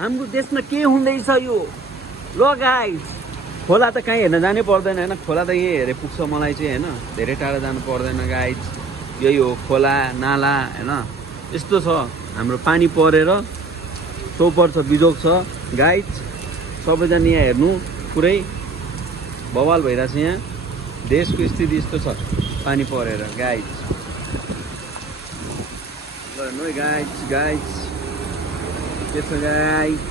हाम्रो देशमा के हुँदैछ यो। ल गाइस खोला त कहीँ हेर्न जानै पर्दैन होइन, खोला त यहीँ हेरे पुग्छ मलाई चाहिँ होइन, धेरै टाढा जानु पर्दैन गाइस। यही हो खोला नाला होइन, यस्तो छ हाम्रो पानी परेर चौपर छ, बिजोग छ गाइस। सबैजना यहाँ हेर्नु, पुरै बवाल भइरहेछ यहाँ, देशको स्थिति यस्तो छ पानी परेर गाइस। हेर्नु है गाइस, गाइस के छ गाइस।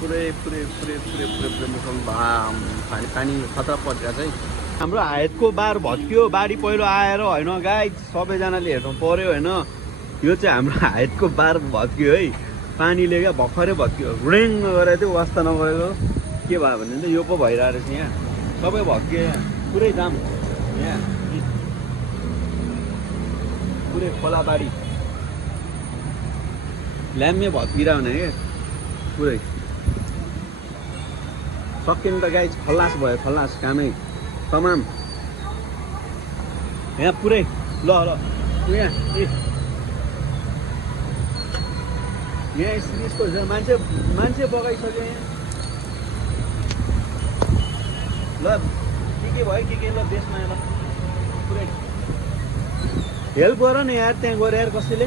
पुरै पुरै पुरै पुरै पुरै पुरै मौसम पानी खतरा परिरहेछ है। हाम्रो हायतको बार भत्कियो, बाढी पहिरो आएर होइन गाइस, सबैजनाले हेर्नु पर्यो होइन। यो चाहिँ हाम्रो हायतको बार भत्कियो है, पानीले क्या भर्खरै भत्कियो, रुडेङ गरेर त्यो वास्ता नगरेको के भयो भने चाहिँ यो पो भइरहेको रहेछ यहाँ, सबै भत्कियो यहाँ, पुरै जाम यहाँ, पुरै खोलाबारी ल्याम्मे भत्किरह हुने क्या पुरै। सकिनु त गाइस, खल्लास भयो, खल्लास कामै तमाम यहाँ पुरै। ल ल यहाँ यहाँ सिरिजको मान्छे बगाइसक्यो यहाँ। ल के भयो के ल देशमा ल पुरै हेल्प गर न यार, त्यहाँ गएर यार कसैले।